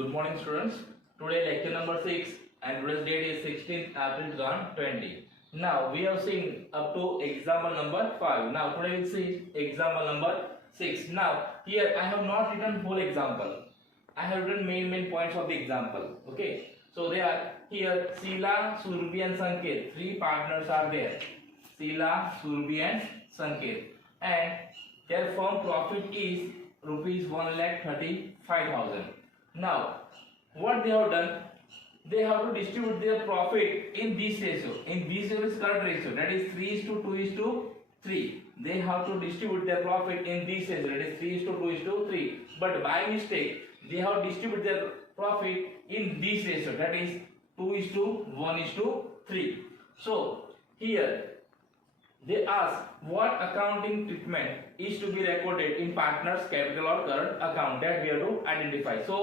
Good morning, students. Today lecture number 6 and today's date is 16th April 2020. Now we have seen up to example number 5. Now today we'll see example number 6. Now here I have not written whole example. I have written main points of the example. Okay. So they are here Sheila, Surabhi and Sanket. Three partners are there. Sheila, Surabhi and Sanket. And their firm profit is rupees 1,35,000. Now, what they have done? They have to distribute their profit in this ratio. In this ratio is current ratio. That is 3:2:3. They have to distribute their profit in this ratio. That is 3:2:3. But by mistake, they have distributed their profit in this ratio. That is 2:1:3. So here they ask what accounting treatment is to be recorded in partner's capital or current account that we have to identify. So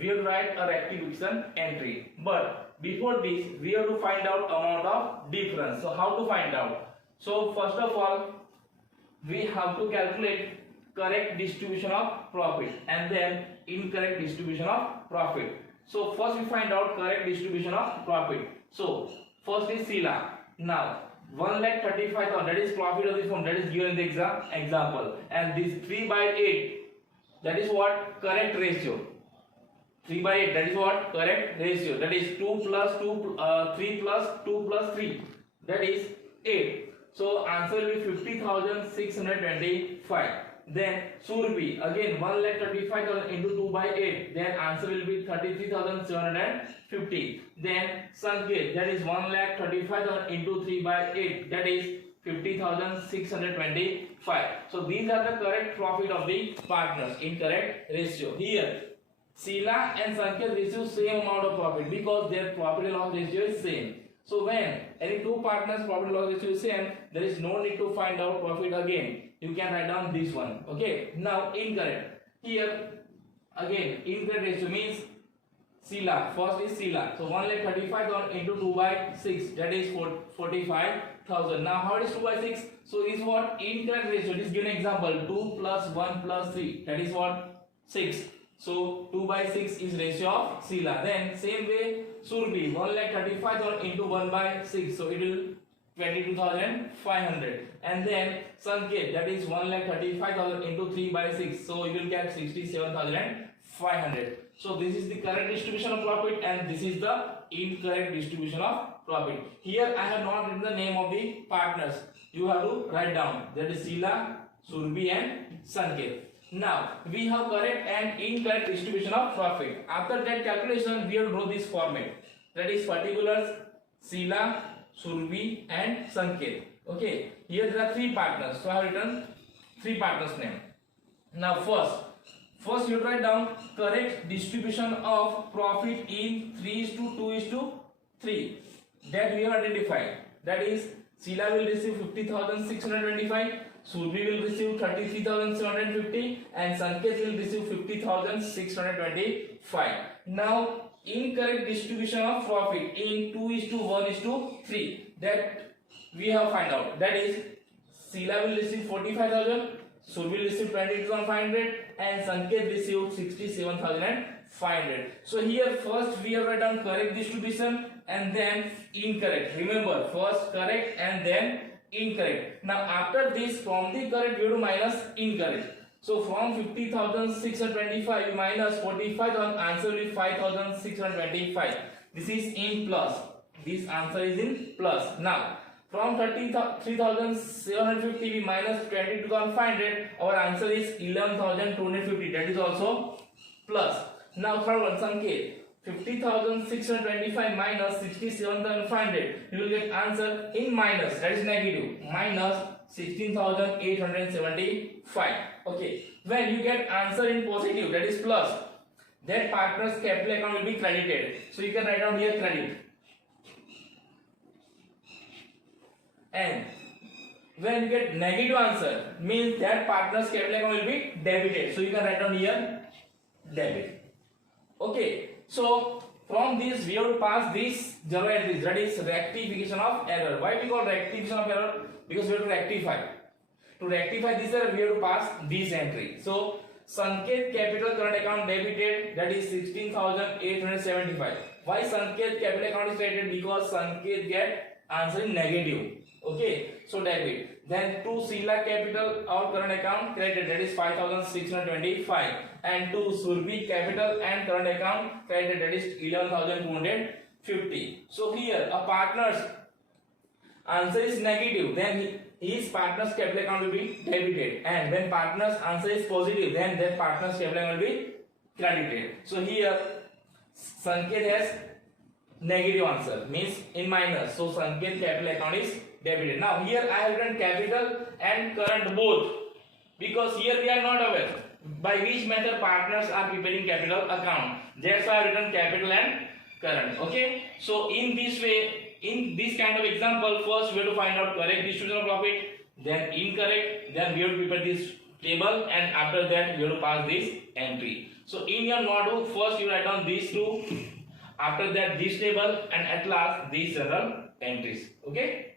we will write a rectification entry. But before this, we have to find out amount of difference. So how to find out? So first of all, we have to calculate correct distribution of profit and then incorrect distribution of profit. So first we find out correct distribution of profit. So first is Sheila. Now 1,35,000, that is profit of this firm, that is given in the example, and this 3/8, that is what? Correct ratio. 3/8, that is what? Correct ratio. That is 2 plus 2, 3 plus 2 plus 3, that is 8. So answer will be 50,625. Then Surabhi, again 1,35,000 into 2/8, then answer will be 33,750. Then Sanket, that is 1,35,000 into 3/8, that is 50,625. So these are the correct profit of the partners in correct ratio. Here Sheila and Sanket receive same amount of profit because their profit and loss ratio is same. So when any two partners profit and loss ratio is same, there is no need to find out profit again. You can write down this one. Okay. Now incorrect. Here again incorrect ratio means Sheila. First is Sheila. So 1,35,000 into 2/6, that is 45,000. Now how it is 2/6? So is what? Incorrect ratio. This given example 2 plus 1 plus 3. That is what? 6. So 2/6 is ratio of Sheila. Then same way Surabhi 1,35,000 into 1/6. So it will 22,500. And then Sanket, that is 1,35,000 into 3/6. So you will get 67,500. So this is the correct distribution of profit and this is the incorrect distribution of profit. Here I have not written the name of the partners. You have to write down. That is Sheila, Surabhi and Sanket. Now we have correct and incorrect distribution of profit. After that calculation, we will draw this format. That is particulars Sheila, Surabhi and Sanket. Okay. Here there are three partners. So I have written three partners name. Now first you write down correct distribution of profit in 3:2:3 that we have identified. That is Sheila will receive 50,625, Surabhi will receive 33,750 and Sanket will receive 50,625. Now incorrect distribution of profit in 2:1:3 that we have find out. That is Sheila will receive 45,000, Surabhi will receive 22,500 and Sanket receive 67,500. So here first we have written down correct distribution and then incorrect. Remember, first correct and then incorrect. Now after this, from the correct we have to minus incorrect. So from 50,625 minus 45,000, answer will be 5,625. This is in plus. This answer is in plus. Now from 33,750 we minus 22,500, our answer is 11,250. That is also plus. Now third one, Sanket. 50,625 minus 67,500, you will get answer in minus, that is negative, minus 16,875. Okay. When you get answer in positive, that is plus, that partner's capital account will be credited. So you can write down here credit. And when you get negative answer, means that partner's capital account will be debited. So you can write down here debit. Okay. So from this we have to pass this journal entries, that is rectification of error. Why we call rectification of error? Because we have to rectify. To rectify this error, we have to pass this entry. So Sanket capital current account debited, that is 16,875. Why Sanket capital account is credited? Because Sanket get answer in negative. Okay, so debit. Then to Sila capital or current account credited, that is 5,625, and to Surbi capital and current account credited, that is 11,250. So here a partner's answer is negative, then his partner's capital account will be debited, and when partner's answer is positive, then that partner's capital account will be credited. So here Sanket has negative answer, means in minus, so Sanket capital account is debited. Now here I have written capital and current both, because here we are not aware by which method partners are preparing capital account. That's why I have written capital and current. Okay, so in this way, in this kind of example, first we have to find out correct distribution of profit, then incorrect, then we have to prepare this table, and after that we have to pass this entry. So in your notebook, first you write down these two, after that this table, and at last these journal entries. Okay.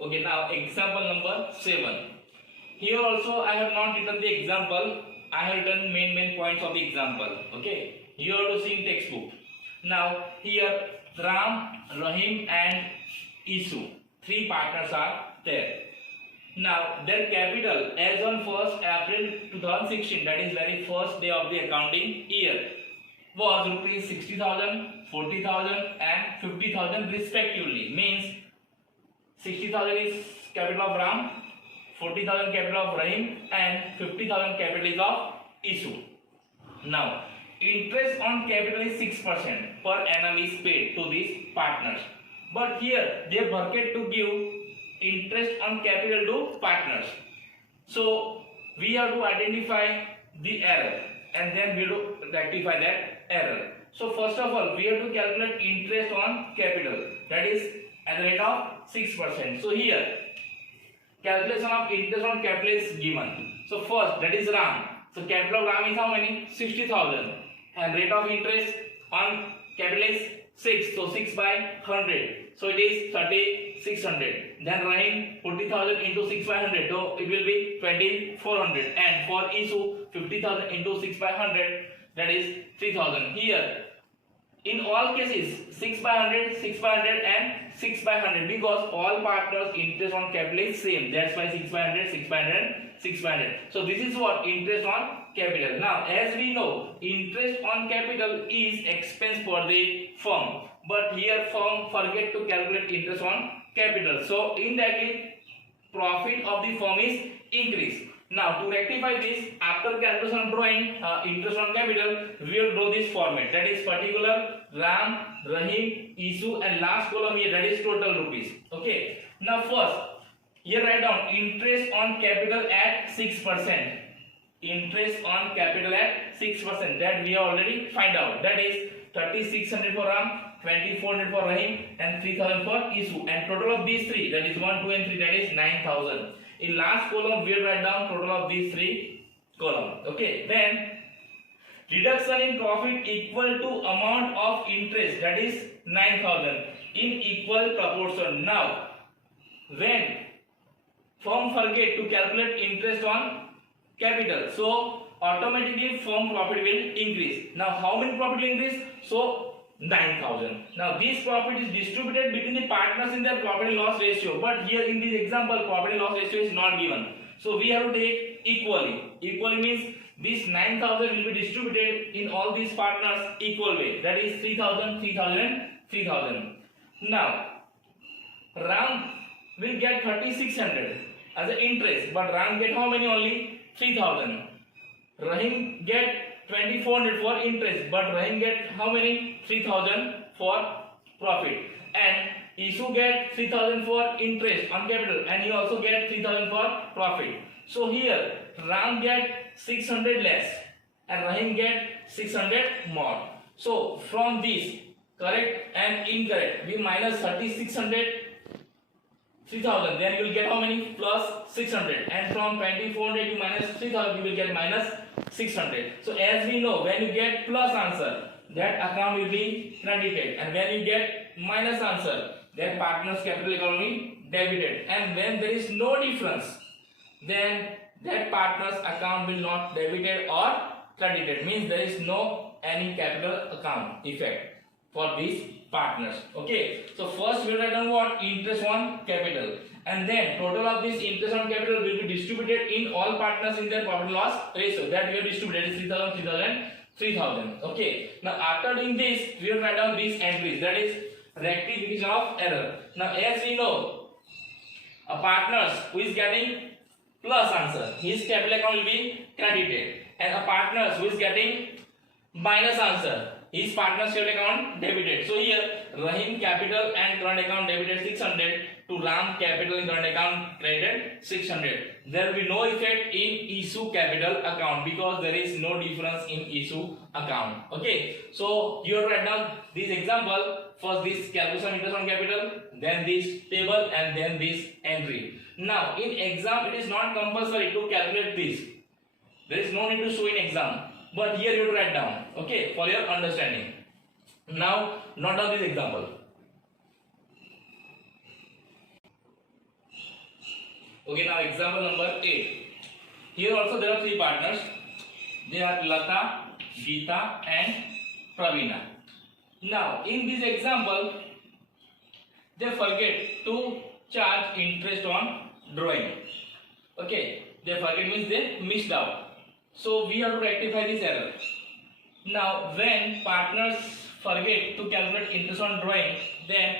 Okay, now example number 7. Here also I have not written the example, I have written main points of the example. Okay, you have to see in textbook. Now here Ram, Rahim and Isu, three partners are there. Now their capital as on 1st April 2016, that is very first day of the accounting year, was rupees 60,000, 40,000 and 50,000 respectively. Means 60,000 is capital of Ram, 40,000 capital of Rahim and 50,000 capital is of Isu. Now interest on capital is 6% per annum is paid to these partners, but here they forget to give interest on capital to partners. So we have to identify the error and then we have to rectify that error. So first of all, we have to calculate interest on capital, that is at the rate of 6%. So here calculation of interest on capital is given. So first, that is Ram. So capital of Ram is how many? 60,000, and rate of interest on capital is 6. So 6 by 100. So it is 3,600. Then Rahim 40,000 into 6 by 100. So it will be 2,400. And for Isu 50,000 into 6 by 100, that is 3,000. Here in all cases 6 by 100, 6 by 100 and 6 by 100, because all partners interest on capital is same. That's why 6 by 100, 6 by 100, 6 by 100. So this is what interest on capital. Now as we know, interest on capital is expense for the firm, but here firm forget to calculate interest on capital. So indirectly profit of the firm is increased. Now to rectify this, after calculation drawing interest on capital, we will draw this format, that is particular Ram, Rahim, Isu, and last column here, that is total rupees. Okay. Now first here write down interest on capital at 6%. Interest on capital at 6%, that we have already find out, that is 3,600 for Ram, 2,400 for Rahim and 3,000 for Isu, and total of these three, that is 1, 2 and 3, that is 9,000. In last column we will write down total of these three column. Okay, then reduction in profit equal to amount of interest, that is 9,000 in equal proportion. Now when firm forget to calculate interest on capital, so automatically firm profit will increase. Now how many profit will increase? So 9,000. Now this profit is distributed between the partners in their profit and loss ratio, but here in this example profit and loss ratio is not given, so we have to take equally. Equally means this 9,000 will be distributed in all these partners equal way, that is 3,000, 3,000 and 3,000. Now Ram will get 3,600 as an interest, but Ram get how many? Only 3,000. Rahim get 2,400 for interest, but Rahim get how many? 3,000 for profit. And Isu get 3,000 for interest on capital, and he also get 3,000 for profit. So here Ram get 600 less and Rahim get 600 more. So from this correct and incorrect, we minus 3,600, 3,000, then you will get how many? Plus 600. And from 2,400 you minus 3,000, you will get minus 600. So as we know, when you get plus answer, that account will be credited, and when you get minus answer, that partner's capital account will be debited. And when there is no difference, then that partner's account will not debited or credited. Means there is no any capital account effect for these partners. Okay, so first we will write down what? Interest on capital, and then total of this interest on capital will be distributed in all partners in their profit loss ratio. That we have distributed is 3000, 3000, 3000. Okay, now after doing this we will write down these entries, that is rectification of error. Now as we know, a partners who is getting plus answer, his capital account will be credited, and a partners who is getting minus answer, his partner's capital account debited. So here Rahim capital and current account debited 600 to Ram capital and current account credited 600. There will be no effect in issue capital account because there is no difference in issue account. Okay, so you have write down this example. First this calculation interest on capital, then this table, and then this entry. Now in exam it is not compulsory to calculate this. There is no need to show in exam, but here you have to write down. Okay, for your understanding. Now note down this example. Okay, now example number 8. Here also there are three partners. They are Lata, Geeta, and Praveena. Now in this example they forget to charge interest on drawing. Okay, they forget means they missed out. So we have to rectify this error. Now when partners forget to calculate interest on drawing, then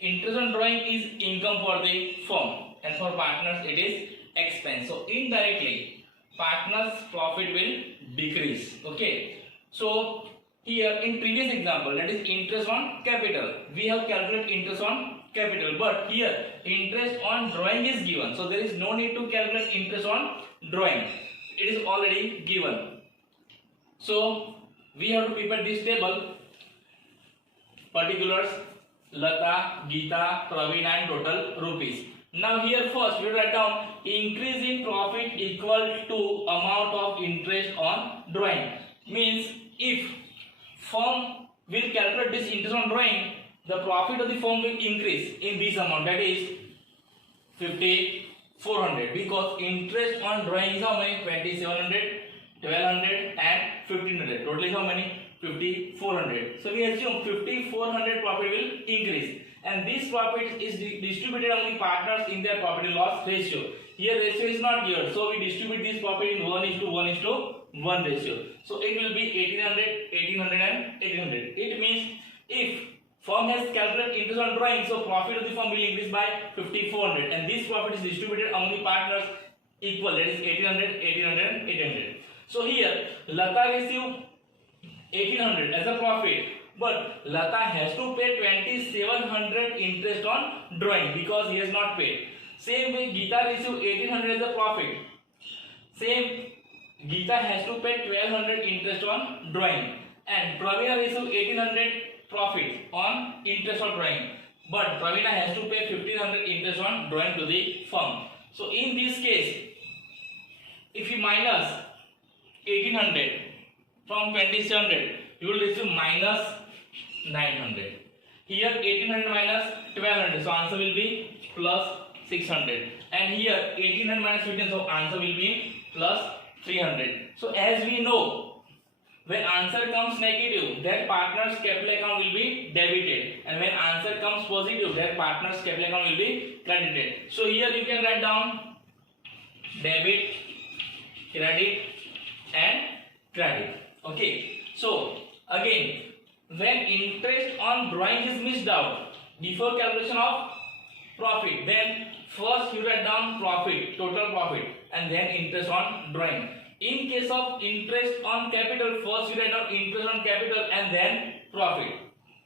interest on drawing is income for the firm, and for partners it is expense. So indirectly partners profit will decrease. Okay, so here in previous example, that is interest on capital, we have calculated interest on capital, but here interest on drawing is given, so there is no need to calculate interest on drawing. It is already given. So we have to prepare this table, particulars Lata, Geeta, Praveena, and total rupees. Now here first we write down increase in profit equal to amount of interest on drawing. Means if firm will calculate this interest on drawing, the profit of the firm will increase in this amount, that is 5400, because interest on drawing is how many? 2700, 1200, and 1500. Total is how many? 5400. So we assume 5400 profit will increase, and this profit is distributed among the partners in their profit and loss ratio. Here ratio is not given, so we distribute this profit in 1:1:1 ratio. So it will be 1800, 1800, and 1800. It means if firm has calculated interest on drawing, so profit of the firm will increase by 5400, and this profit is distributed among the partners equal, that is 1800, 1800, and 800. So here Lata received 1800 as a profit, but Lata has to pay 2700 interest on drawing because he has not paid. Same way Geeta received 1800 as a profit. Same, Geeta has to pay 1200 interest on drawing, and Praveena received 1800 profit on interest on drawing, but Praveena has to pay 1500 interest on drawing to the firm. So in this case, if you minus 1800 from 2700, you will receive minus 900. Here 1800 minus 1200, so answer will be plus 600, and here 1800 minus 15, so answer will be plus 300. So as we know, when answer comes negative, that partner's capital account will be debited, and when answer comes positive, that partner's capital account will be credited. So here you can write down debit, credit, and credit. Okay, so again, when interest on drawing is missed out before calculation of profit, then first you write down profit, total profit, and then interest on drawing. In case of interest on capital, first you write down interest on capital and then profit.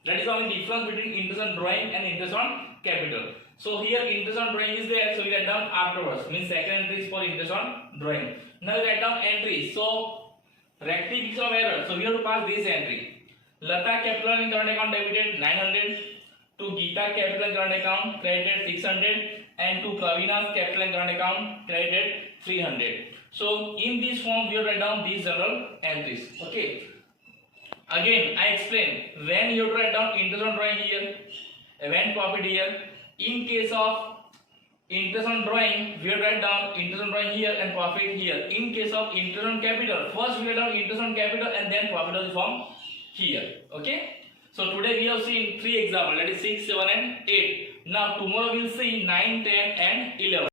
That is the only difference between interest on drawing and interest on capital. So here interest on drawing is there, so we write down afterwards. Means second entry is for interest on drawing. Now we write down entries. So rectification of error. So we have to pass this entry. Lata capital and current account debited 900, to Geeta capital and current account credited 600, and to Praveena's capital and current account credited 300. So in this form we have write down these general entries. Okay. Again I explain, when you have to write down interest on drawing here, when profit here. In case of interest on drawing, we will write down interest on drawing here and profit here. In case of interest on capital, first we write down interest on capital and then profit will form here. Okay. So today we have seen 3 examples, that is 6, 7 and 8. Now tomorrow we will see 9, 10 and 11.